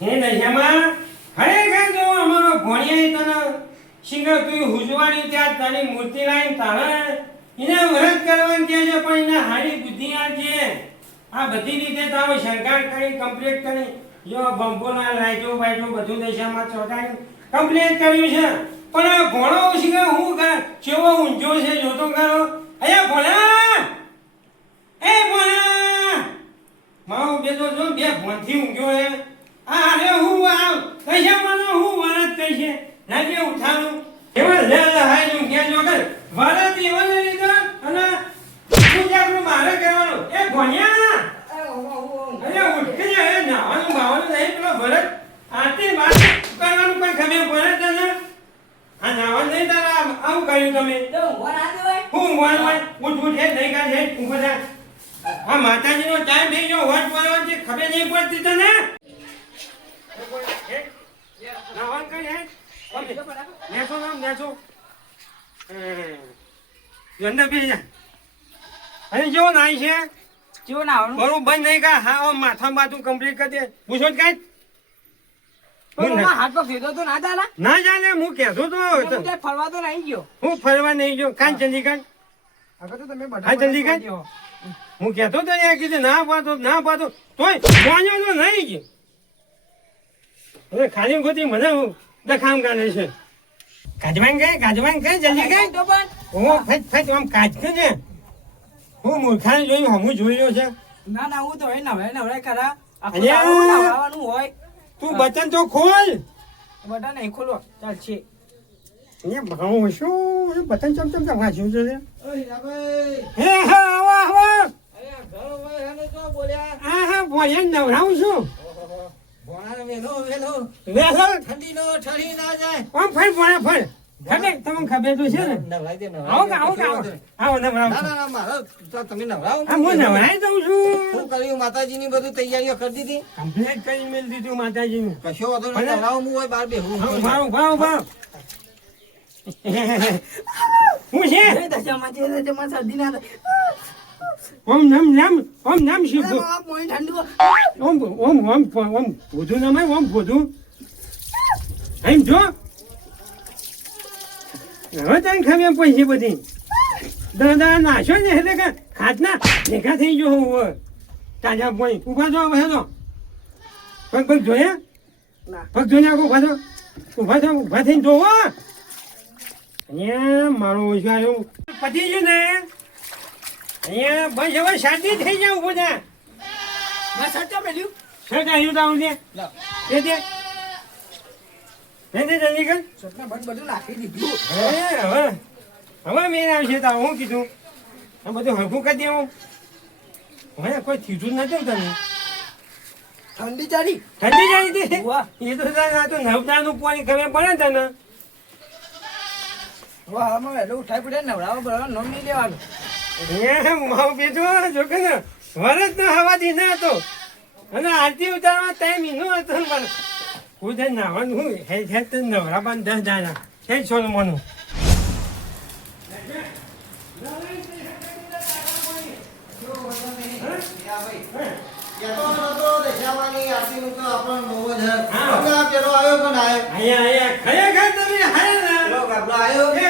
હે નશામાં ખરેખર જો અમારો ભણિયા તને શીખર તું હુજવાડી ત્યાં તારી મૂર્તિ લાવીને તારે એને વ્રત કરવાનું કહે છે પણ એને હારી બુદ્ધિ આવજે આ બધી રીતે તારો સરકાર કરી કમ્પ્લીટ કરી જો બંપોના લાઈટો બાઈટો બધું દશામાં ચોટાડી કમ્પ્લીટ કર્યું છે પણ ભણો શીખર હું કરે કેવો ઊંચો છે જોતો કરો અહીંયા ભણ્યા એ ભણ્યા મારો બેટો જો બે ભણથી ઊંઘ્યો હે અરે હું આવ કશામાંનો હું વાત કહી છે લાગે ઉઠાનું એવા લે હાઈ કે જો કર વાળા જીવન લીધો અને પૂજાનું મારે કરવાનું એ ભણ્યા અરે ઉઠ કે હે નાવાનું બાવાનું નહીં પેલો ભરત આતી વાત કરવાનું કોઈ ખબર પડે તને આ નાવાનું નહીં તારા આવું કર્યું તમે તો હું વાન ઉઠ ઉઠ હે નહીં કા હે ઊભો થા આ માતાજીનો ટાઈમ થઈ ગયો હોટ પડવાની ખબર નહીં પડતી તને નાવાન કઈ હે નેસો નામ નેસો ગંદા પી જા અરે જો નાઈ છે કેવો નાવાનું બરું બંધ નહીં કા હા માથા માથું કમ્પ્લીટ કરી દે પૂછો કાઈ હાથ પગ સીધો તો ના ચાલા ના જાને હું કહેતો તો ફરવા તો નહીં ગયો હું ફરવા નહીં ગયો કાન ચંદીકાન આગળ તો તમે હા ચંદીકાન હું કહેતો તો યાર કીધું ના પાતો તોય વાંજો તો નહીં ગયો હવે ખાલી ખોટી મને દખામ કાઢે છે કાજવાન ગઈ જલ્દી ગઈ તો પણ ઓ ફટ આમ કાજ કે ને હું મૂર્ખાને જોઈ હમું જોઈ રહ્યો છે ના હું તો એ નવરાય કરા અલ્યા! નવરાવાનું હોય તું બટન તો ખોલ બટા નહીં ખોલો ચાલ છે એ ભાવ શું બટન ચમ વાંચ્યું છે હે હા આવો હા બોલ્યા નવરાવું છું વેલો ઠંડી ના જાય આમ ફળ ફળ તમને ખબર તો છે ને આવો નવરાવ તમે નવરાવો હું નવરાઈ દઉં છું શું કર્યું માતાજી ની બધું તૈયારીઓ કરી દીધી કમ્પ્લીટ કરી મેલ દીધું માતાજીનું કશો વાંધો નહીં નવરાવો હું હોય બાર બેહું ભાવ હું છે દશામાં શરદી ના ઓમ નમ શિવ ઓમ ભોધું નમાય ઓમ ભોધું એમ જો હવે તને ખબર પૈસે બધી દાદા નાશો ને એટલે કે ખાટના ભેગા થઈ ગયો હું તાજા પોઈ ઉભા થો હવે તો પગ જોયા પગ જોઈને ઉભા થઈને જોવો અહીંયા મારો ઓછો આવ્યો પતી ગયું ને અહીંયા બસ હવે શાંતિ થઈ જાય ઉભો થા મેં સચ્ચા મેલ્યું શર્ટ આવ્યું તો આવું દે જલ્દી કર સટના બધું નાખી દીધું હવે મેં આવશે તો હું કીધું આ બધું હરખું કરી દેવું હવે કોઈ થીધું નથી તને ઠંડી ચાલી હતી એ તો નવતાનું પાણી ખબર પડે તને વાહ આમાં વહેલું ઉઠાઈ પડે નવડાવો બરાબર નોમ નહીં લેવાનું મારું બેઠું જો કે ને વરસ નો હવા દીધો હતો અને આરતી ઉતારવા ટાઈમ એનો હતો ને પણ હું તો નાવાનું હું હે તો નવરા પણ 10 દાડા હે સોલમોનું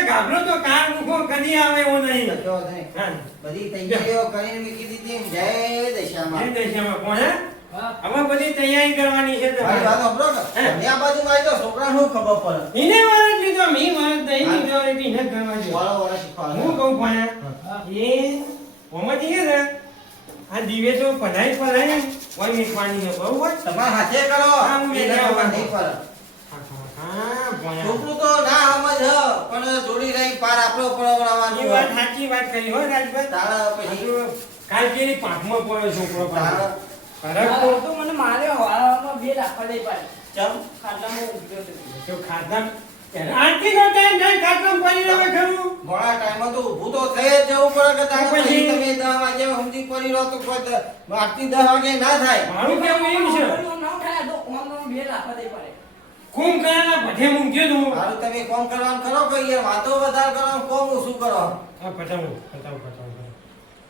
ગાબલો તો કાર મૂકો કદી આવે એવો નહીં બધી તૈયારીઓ કરીને મૂકી દીધી જય દશામાં કોણ હવે બધી તૈયારી કરવાની છે છોકરા શું ખબર પડે એને વાર લીધો મી વાર દઈ દીધો એની ન કરવાની હું કહું ભણ્યા એ ઓમાંથી છે ને આ દીવે તો પધાઈ ઓય મીઠવાની છે બરોબર તમારા હાથે કરો હા હું નહીં પડે હા ભણ્યા છોકરું તો ના સમજ પણ જોડી રહી પાર આપણો પડવાનું એ વાત સાચી વાત કરી હો રાજભાઈ તારા પછી કાલ કેરી પાંચમો પડ્યો છોકરો તારા ફરક તો મને માર્યો વાળામાં બે રાખવા દઈ પાડે ચમ ખાટામાં ઉભ્યો તો ખાધા આરતી નો ટાઈમ નહીં ખાટમ પડી રહે ખરું મોડા ટાઈમમાં તો ઊભું તો થઈ જ જવું પડે કે તારે પછી તમે 10 વાગે સમજી પડી રહો તો કોઈ આરતી 10 વાગે ના થાય મારું કેવું એમ છે ના થાય તો ઓમનો બે રાખવા દઈ પાડે કોમ કરાના બધે મૂક્યો તું હારું તમે કોમ કરવાનું કરો કે યાર વાતો વધારે કરો કોમ ઓછું કરો આ પટાવું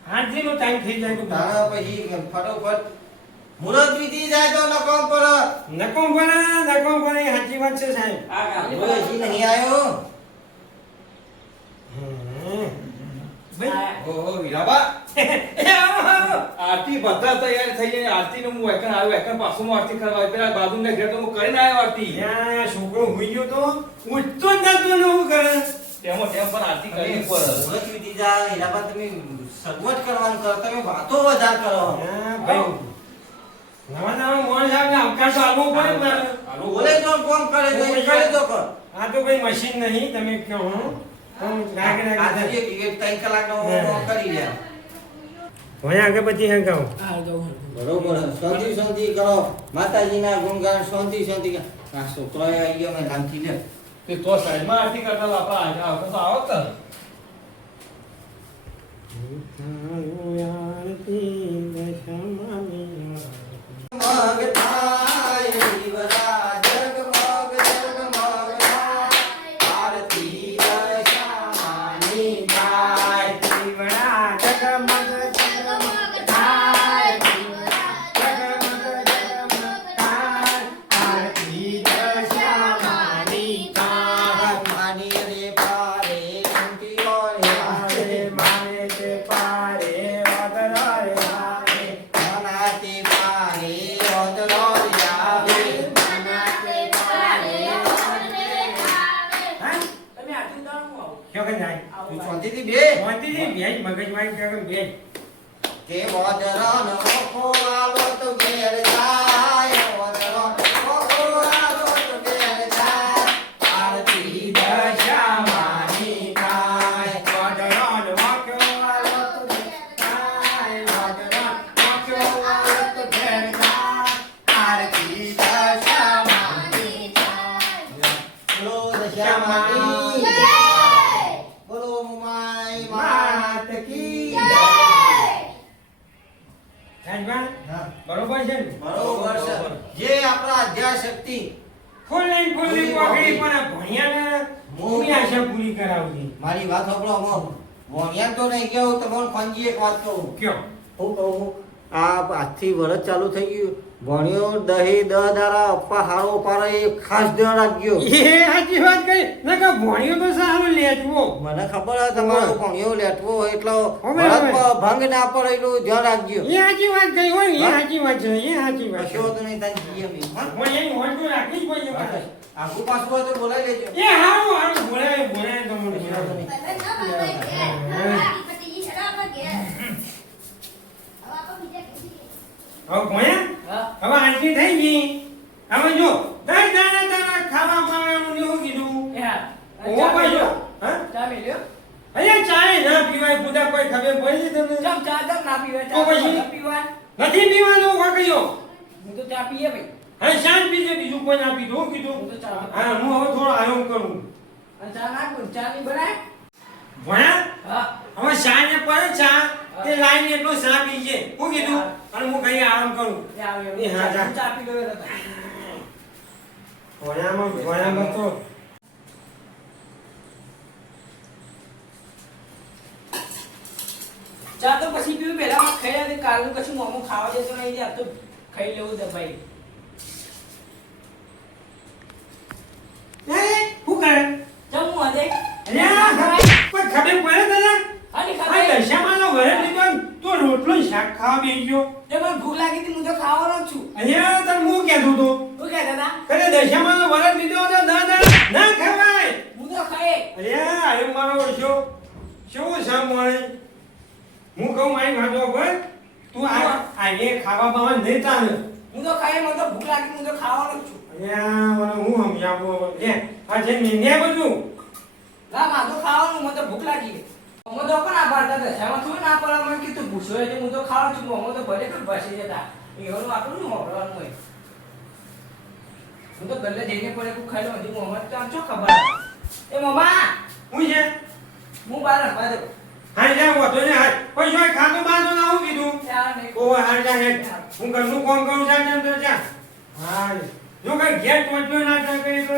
આરતી નો ટાઈમ થઈ જાય તો તારા પછી ફટોફટ મુરત વિધિ જાય તો નકોમ પર નકોમ પર એ સાચી વાત છે સાહેબ. બોલે હજી નહીં આવ્યો. ભાઈ ઓહો વીરાબા એ આવો, આવો. આરતી બધા તૈયાર થઈ જાય આરતી નું હું એકન આવ્યો એકન પાછું હું આરતી કરવા આવ્યો. પેલા બાજુના ઘેર તો હું કરીને આવ્યો આરતી ત્યાં છોકરો હુઈ ગયો તો ઉઠતો જ નતો ને હું કરે. તેમાં તેમ પણ આરતી કરવી પડે. મુરત વિધિ જાય એના પર તમે સગવડ કરવાનું કરો, તમે વાતો વધાર કરો. હા, ભાઈ નવા નવા માણસ આવે આવકાર તો આલવો પડે ને મારે. બોલે તો કોમ કરે તો એ કરે તો કર. આ તો ભાઈ મશીન નહીં તમે કહો હું રાગે આ રાગે તો એક 3 કલાકનો કામ કરી લે. ભણ્યા આગળ પછી હે કહું બરોબર શાંતિ શાંતિ કરો, માતાજીના ગુણગાન શાંતિ શાંતિ કરો. આ છોકરો આવી ગયો મેં નામથી લે. તે તો સાઈડમાં આરતી કરતા બાપા આવતો તો આવો જ મગ થાય દીવરા જગમગ જગમગ થાય, આરતી દશામાની થાય. દીવડા જગમગ જગમગ થાય, દીવડા જગમગ જગમગ થાય, આરતી દશામાની થાય. માની રે પારે કુંતી હોય હારે મારે તે પારે વગર રે હારે. મનાતે પારે ઓદલો આવે. હા? તમે આટલું દાણું આવો. ક્યો કે જાય? તું શાંતિથી બે. મોતીજી ભેજ મગજમારી કરે ભેજ. કે વદરનો ઓખો આલો તો ઘેર જાય, વદરનો ઓખો આલો તો ઘેર જાય. આરતી દશામાની થાય. વડરાન વાક્યો આલો તો થાય, વડરાન વાક્યો આલો તો ઘેર જાય. આરતી દશામાની બોલો દશામાની જય. બોલો મુમાઈ માત માત કી કી જય. જય. રાજભાઈ, હા, બરોબર છે ને? બરોબર છે. જે આપણા અધ્યાશક્તિ ખોલી પકડી પણ ભણ્યાને મોમી આશા પૂરી કરાવતી. મારી વાત સાંભળો અમો. ભણ્યા તો નહીં કેવું તમને ખંજી એક વાત કહું. કયો? હું કહું આ આજથી વરસ ચાલુ થઈ ગયું. ભણ્યો 10 દાડા અપ્પા હારો પારે એ ખાસ ધ્યાન રાખજો. એ સાચી વાત કહી. નકર ભણ્યો તો સારું લેચવો. મને ખબર છે તમારો ભણ્યો લેટવો હોય એટલે હવે, વરસ હવે. ભંગ ના પડે એટલું ધ્યાન રાખજો. એ સાચી વાત કહી હોય ને, એ સાચી વાત છે, એ સાચી વાત છે. કશો તો નહીં તારી જીએ મેં, હા? ભણ્યાની હોડ તો રાખવી જ પડે મારે. આગુ પાછું હોય તો બોલાવી લેજો. એ હારું હારું ભણાય ભણાય તો મને ભણાય. હવે ભણ્યા? હવે આંટી થઈ ગઈ. હવે જો દસ દાણા ખાવા પાવાનું ને એવું કીધું. ઓવો પાછો. હા? ચા મેલ્યો? અહીંયા ચાય ના પીવાય પૂજા કોઈ ખબર પડી છે તમને? ચમ ચા ચમ ના પીવાય? તો ચા પછી? ના પીવાય? નથી પીવાનો વાકયો. હું તો ચા પીએ ભાઈ. હવે શાંત પીજે, બીજું કોઈ ના પીધું. હું કીધું? હું તો ચા હા, હું હવે થોડો આરામ કરું. અને ચા ના પીવું. ચા નહીં બનાય? ભણ્યા? હા. હવે શા ને પડે ચા તે લાઈન એટલો ચા પીજે. હું કીધું? અને હું કઈ આરામ કરું. એ આવ્યો. એ હા, જા. હું ચા પી ગયો હતો. ભણ્યામાં તો ચા તો પછી પીવું. પહેલા માં ખાઈ લે. કાલનું કશું મોમો ખાવા દેતો નહીં. આ તો ખાઈ લેવું દબાઈ. એ શું કરે? ચમ હું હદે? અલ્યા, કોઈ ખબર પડે તને? આની આ ખબર? દશામાનો વરસ લીધો ને, તો રોટલો ને શાક ખાવા બેસી ગયો. તે મને ભૂખ લાગી હતી. હું તો ખાવાનો જ છું. અહીંયા તને હું કહેતો હતો. શું કહેતા હતા? કને દશામાનો વરસ લીધો તો ના ખવાય. હું તો ખાઈ. અલ્યા, આયો મારો ઓછો. શું છે મોણે? હું કહું મારી વાતો પર. તું આ એ ખાવા બાવા નહીં તાને. હું તો ખાઈ. મને તો ભૂખ લાગી. હું તો ખાવાનો જ છું. અલ્યા, મને હું સમજાવું હવે. આ છે ને બધું. ના માં તો ખાવાનું. મને તો ભૂખ લાગી. મને તો કોણ આ પાડતા હતા? શામાં થોડું ના પડે? મને કીધું પૂછો એટલે હું તો ખાવાનું છું. મને તો ભલે પણ ભાસી જતા. એવાનું આપણું ને મોકલવાનું હોય. હું તો ગલ્લે જઈને પડે કોઈ ખાઈ લઉં. હજી મોહમ્મદ તો આમ શું ખબર? એ મમ્મા હું છે? હું બહાર રખવા દઉં. હા, જા વાંધો નહીં. હા, કોઈ જોઈ ખાતું બાંધો ના હું કીધું. ત્યાં નહીં. ઓ હાલ જા હેડ. હું ઘરનું કામ કરું જા જેમ તો જા. હા, જો કઈ ઘેર પહોંચ્યો ના થાય કઈ તો